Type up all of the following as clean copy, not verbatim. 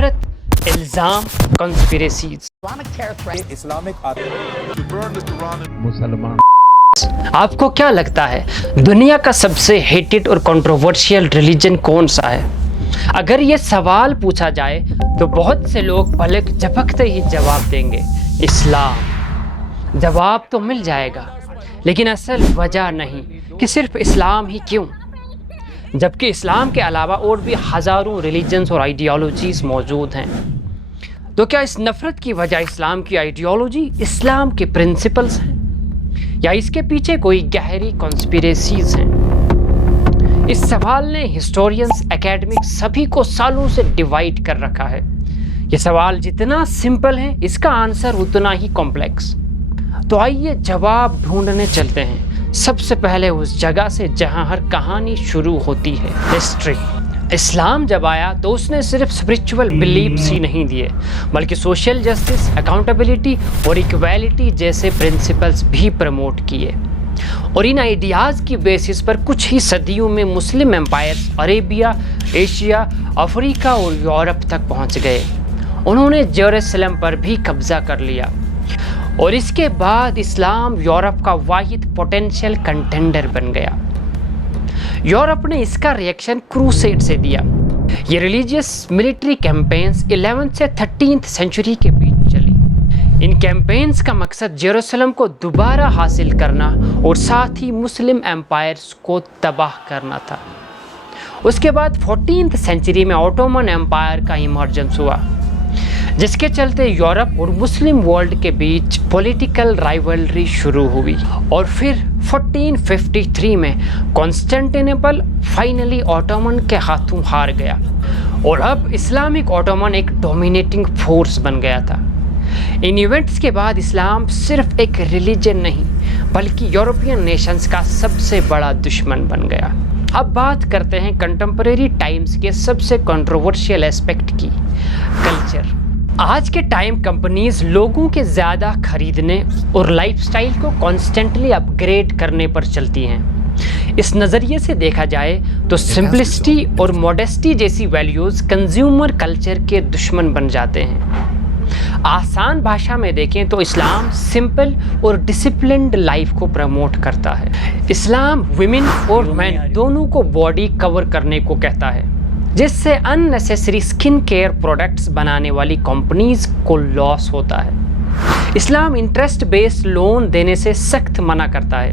नफरत, इल्ज़ाम, कॉन्स्पिरेसीज। मुसलमान आपको क्या लगता है दुनिया का सबसे हेटेड और कंट्रोवर्शियल रिलीजन कौन सा है? अगर ये सवाल पूछा जाए तो बहुत से लोग पलक झपकते ही जवाब देंगे, इस्लाम। जवाब तो मिल जाएगा, लेकिन असल वजह नहीं कि सिर्फ इस्लाम ही क्यों, जबकि इस्लाम के अलावा और भी हज़ारों रिलीजन्स और आइडियोलॉजीज़ मौजूद हैं। तो क्या इस नफ़रत की वजह इस्लाम की आइडियोलॉजी, इस्लाम के प्रिंसिपल्स हैं, या इसके पीछे कोई गहरी कॉन्स्पिरेसीज हैं? इस सवाल ने हिस्टोरियंस, एकेडमिक्स सभी को सालों से डिवाइड कर रखा है। ये सवाल जितना सिंपल है, इसका आंसर उतना ही कॉम्प्लेक्स। तो आइए जवाब ढूंढने चलते हैं, सबसे पहले उस जगह से जहां हर कहानी शुरू होती है, हिस्ट्री। इस्लाम जब आया तो उसने सिर्फ स्पिरिचुअल बिलीफ्स ही नहीं दिए, बल्कि सोशल जस्टिस, अकाउंटेबिलिटी और इक्वालिटी जैसे प्रिंसिपल्स भी प्रमोट किए। और इन आइडियाज़ की बेसिस पर कुछ ही सदियों में मुस्लिम एम्पायर्स अरेबिया, एशिया, अफ्रीका और यूरोप तक पहुंच गए। उन्होंने जेरूसलम पर भी कब्जा कर लिया, और इसके बाद इस्लाम यूरोप का वाहिद पोटेंशियल कंटेंडर बन गया। यूरोप ने इसका रिएक्शन क्रूसेड से दिया। ये रिलीजियस मिलिट्री कैंपेन्स 11th से 13th सेंचुरी के बीच चली। इन कैंपेन्स का मकसद जेरूसलम को दोबारा हासिल करना और साथ ही मुस्लिम एम्पायर्स को तबाह करना था। उसके बाद 14th सेंचुरी में ऑटोमन एम्पायर का इमर्जेंस हुआ, जिसके चलते यूरोप और मुस्लिम वर्ल्ड के बीच पॉलिटिकल राइवलरी शुरू हुई। और फिर 1453 में कॉन्स्टेंटिनोपल फाइनली ऑटोमन के हाथों हार गया, और अब इस्लामिक ऑटोमन एक डोमिनेटिंग फोर्स बन गया था। इन इवेंट्स के बाद इस्लाम सिर्फ एक रिलीजन नहीं, बल्कि यूरोपियन नेशंस का सबसे बड़ा दुश्मन बन गया। अब बात करते हैं कंटेम्परेरी टाइम्स के सबसे कंट्रोवर्शियल एस्पेक्ट की, कल्चर। आज के टाइम कंपनीज लोगों के ज़्यादा खरीदने और लाइफस्टाइल को कॉन्स्टेंटली अपग्रेड करने पर चलती हैं। इस नज़रिए से देखा जाए तो सिंपलिसिटी और मॉडेस्टी जैसी वैल्यूज़ कंज्यूमर कल्चर के दुश्मन बन जाते हैं। आसान भाषा में देखें तो इस्लाम सिंपल और डिसिप्लिन्ड लाइफ को प्रमोट करता है। इस्लाम विमेन और मैन दोनों को बॉडी कवर करने को कहता है, जिससे अननेसेसरी स्किन केयर प्रोडक्ट्स बनाने वाली कंपनीज को लॉस होता है। इस्लाम इंटरेस्ट बेस्ड लोन देने से सख्त मना करता है,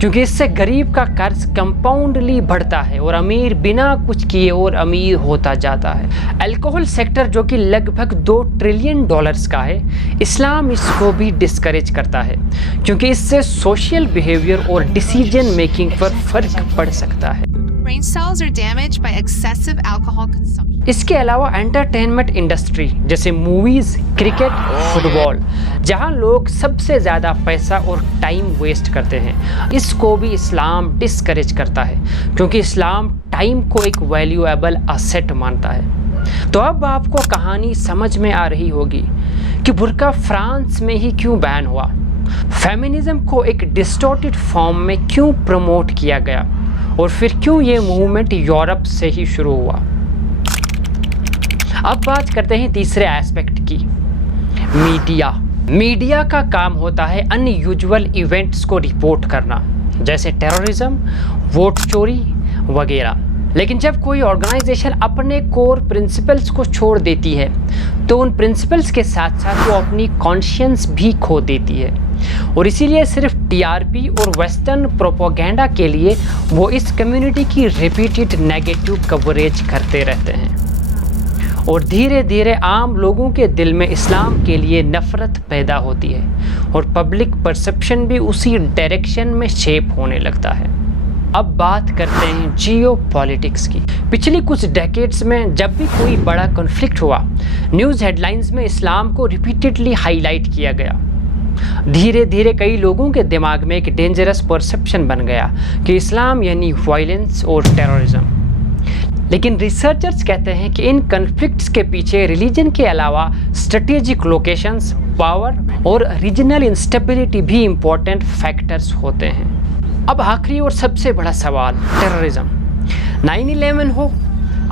क्योंकि इससे गरीब का कर्ज कंपाउंडली बढ़ता है और अमीर बिना कुछ किए और अमीर होता जाता है। अल्कोहल सेक्टर जो कि लगभग $2 ट्रिलियन का है, इस्लाम इसको भी डिस्करेज करता है, क्योंकि इससे सोशल बिहेवियर और डिसीजन मेकिंग पर फर्क पड़ सकता है। Brain cells are damaged by excessive alcohol consumption. इसके अलावा एंटरटेनमेंट इंडस्ट्री जैसे मूवीज, क्रिकेट, फुटबॉल, जहां लोग सबसे ज़्यादा पैसा और टाइम वेस्ट करते हैं, इसको भी इस्लाम डिस्करेज करता है, क्योंकि इस्लाम टाइम को एक वैल्यूएबल असेट मानता है। तो अब आपको कहानी समझ में आ रही होगी कि बुर्का फ्रांस में ही क्यों बैन हुआ, फेमिनिज्म को एक डिस्टॉर्टेड फॉर्म में क्यों प्रमोट किया गया, और फिर क्यों ये मूवमेंट यूरोप से ही शुरू हुआ। अब बात करते हैं तीसरे एस्पेक्ट की, मीडिया। मीडिया का काम होता है अनयूजुअल इवेंट्स को रिपोर्ट करना, जैसे टेररिज्म, वोट चोरी वगैरह। लेकिन जब कोई ऑर्गेनाइजेशन अपने कोर प्रिंसिपल्स को छोड़ देती है, तो उन प्रिंसिपल्स के साथ साथ वो अपनी कॉन्शियंस भी खो देती है, और इसीलिए सिर्फ टीआरपी और वेस्टर्न प्रोपेगेंडा के लिए वो इस कम्युनिटी की रिपीटेड नेगेटिव कवरेज करते रहते हैं, और धीरे धीरे आम लोगों के दिल में इस्लाम के लिए नफ़रत पैदा होती है, और पब्लिक परसेप्शन भी उसी डायरेक्शन में शेप होने लगता है। अब बात करते हैं जियो पॉलिटिक्स की। पिछली कुछ डेकेड्स में जब भी कोई बड़ा कॉन्फ्लिक्ट हुआ, न्यूज़ हेडलाइंस में इस्लाम को रिपीटेडली हाईलाइट किया गया। धीरे धीरे कई लोगों के दिमाग में एक डेंजरस परसेप्शन बन गया कि इस्लाम यानी वायलेंस और टेररिज्म। लेकिन रिसर्चर्स कहते हैं कि इन कॉन्फ्लिक्ट्स के पीछे रिलीजन के अलावा स्ट्रेटेजिक लोकेशंस, पावर और रीजनल इंस्टेबिलिटी भी इम्पोर्टेंट फैक्टर्स होते हैं। अब आखिरी और सबसे बड़ा सवाल, टेररिज्म। 9/11 हो,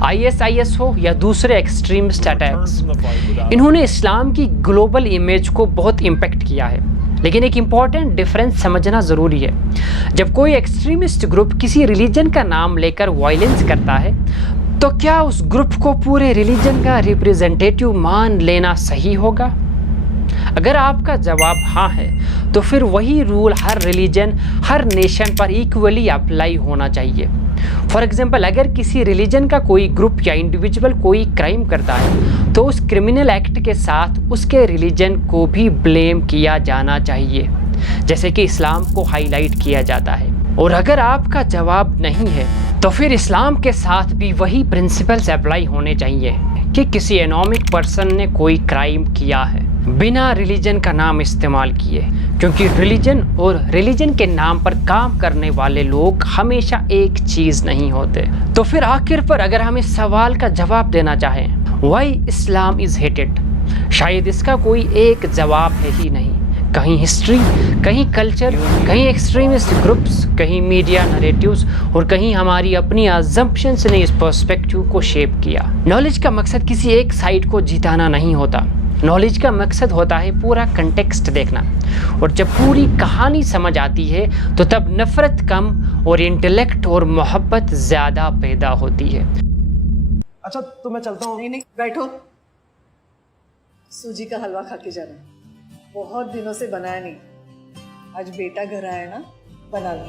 ISIS ہو یا دوسرے ایکسٹریمسٹ اٹیکس، انہوں نے اسلام کی گلوبل امیج کو بہت امپیکٹ کیا ہے۔ لیکن ایک امپورٹنٹ ڈفرینس سمجھنا ضروری ہے، جب کوئی ایکسٹریمسٹ گروپ کسی ریلیجن کا نام لے کر وائلنس کرتا ہے تو کیا اس گروپ کو پورے ریلیجن کا ریپریزنٹیٹیو مان لینا صحیح ہوگا؟ اگر آپ کا جواب ہاں ہے تو پھر وہی رول ہر ریلیجن، ہر نیشن پر ایکولی اپلائی ہونا چاہیے۔ فار ایگزامپل، اگر کسی ریلیجن کا کوئی گروپ یا انڈیویجول کوئی کرائم کرتا ہے تو اس کرمنل ایکٹ کے ساتھ اس کے ریلیجن کو بھی بلیم کیا جانا چاہیے، جیسے کہ اسلام کو ہائی لائٹ کیا جاتا ہے۔ اور اگر آپ کا جواب نہیں ہے تو پھر اسلام کے ساتھ بھی وہی پرنسپلز اپلائی ہونے چاہیے کہ کسی انومک پرسن نے کوئی کرائم کیا ہے بنا ریلیجن کا نام استعمال کیے، کیونکہ ریلیجن اور ریلیجن کے نام پر کام کرنے والے لوگ ہمیشہ ایک چیز نہیں ہوتے۔ تو پھر آخر پر اگر ہم اس سوال کا جواب دینا چاہیں وائی اسلام از ہیٹڈ، شاید اس کا کوئی ایک جواب ہے ہی نہیں۔ کہیں ہسٹری، کہیں کلچر، کہیں ایکسٹریمسٹ گروپس، کہیں میڈیا نریٹیوز، اور کہیں ہماری اپنی assumptions نے اس پرسپیکٹیو کو شیپ کیا۔ نالج کا مقصد کسی ایک سائڈ کو جیتانا نہیں ہوتا، نالج کا مقصد ہوتا ہے پورا کنٹیکسٹ دیکھنا، اور جب پوری کہانی سمجھ آتی ہے تو تب نفرت کم اور انٹلیکٹ اور محبت زیادہ پیدا ہوتی ہے۔ اچھا تو میں چلتا ہوں۔ نہیں بیٹھو، سوجی کا حلوہ کھا کے جانا، بہت دنوں سے بنایا نہیں، آج بیٹا گھر آیا نا، بنا لوں۔